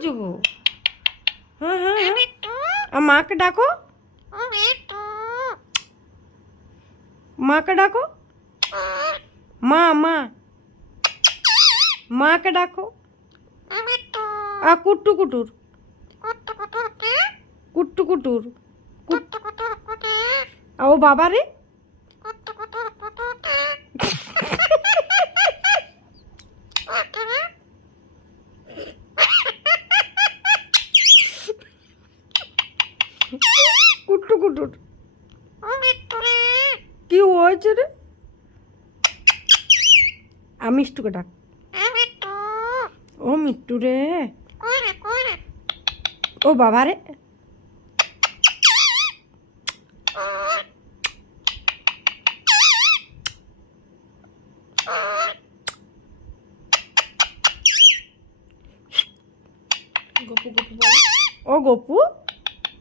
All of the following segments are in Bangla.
হয়েছে গো? হ্যাঁ হ্যাঁ হ্যাঁ, আর মাকে ডাকো, মাকে ডাকো, মা মা, মাকে ডাকো। আর কুট্টু কুটুর, কুট্টু কুটুর, ও বাবা রে, কুট্টু কুটুর কি হয়েছে রে? আমি মিষ্টুকে ডাক, ও মিট্টু রে, ও বাবা রে, গপু গপু বল। ও গপু,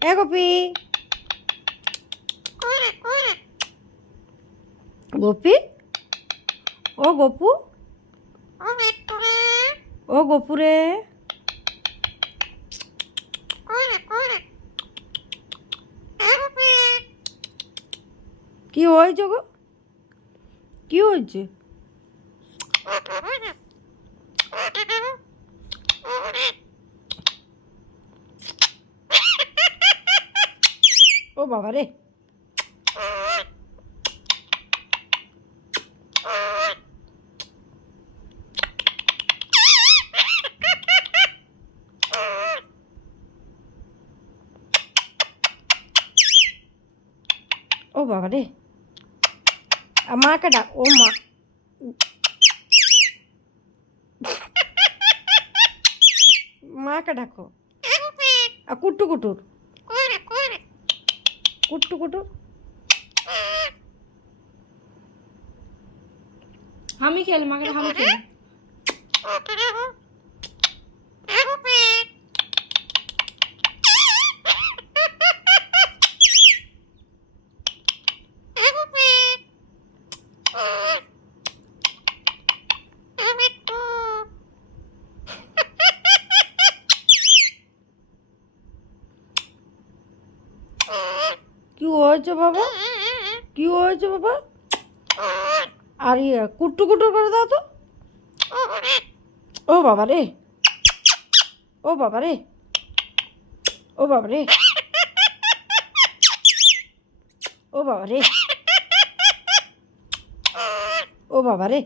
এ গোপি, গোপি, ও গপু, ও গপু রে, কি হয়েছে গো? কি হয়েছে? ও বাবা রে, ও বাবা রে, মাকে ডাক, ও মা, মাকে ডাকো। আর কুট্টু কুটুর, কুট্টু কুটুর, হামি খেল, মাকে হামি খেল। কি হয়েছে বাবা? কি হয়েছে বাবা? আর ইয়ে কুট্টু কুটুর করে দাও তো। ও বাবা রে, ও বাবা রে, ও বাবা রে, ও বাবা রে, ও বাবা রে,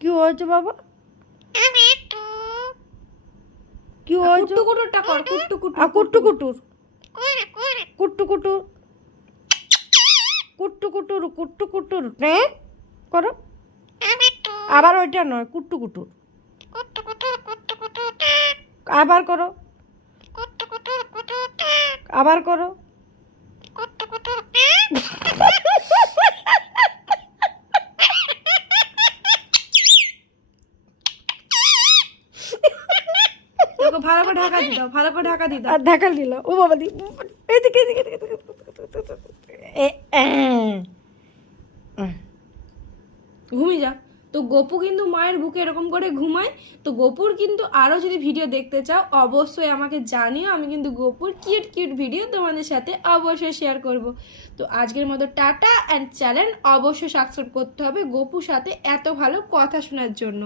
কি হয়েছে বাবা? কি হয়েছে? কুট্টু কুটুরটা কর, কুট্টু কুটু। আর কুট্টু কুটুর, কুট্টু কুটুর, কুট্টু কুটুর, কুট্টু কুটুর করো। আবার ওইটা নয়, কুট্টু কুটুর, আবার করো, আবার করো। ওকে ভালো করে ঢাকা দি দাও, ভালো করে ঢাকা দি দাও। আর ঢাকা দিল, ও বাবা দি, এদিকে এদিকে এদিকে, ঘুমিয়ে যা। তো গপু কিন্তু মায়ের বুকে এরকম করে ঘুমায়। তো গপুর কিন্তু আরও যদি ভিডিও দেখতে চাও অবশ্যই আমাকে জানিও, আমি কিন্তু গপুর কিউট কিউট ভিডিও তোমাদের সাথে অবশ্যই শেয়ার করব। তো আজকের মতো টাটা অ্যান্ড চ্যানেল অবশ্যই সাবস্ক্রাইব করতে হবে গপুর সাথে এত ভালো কথা শোনার জন্য।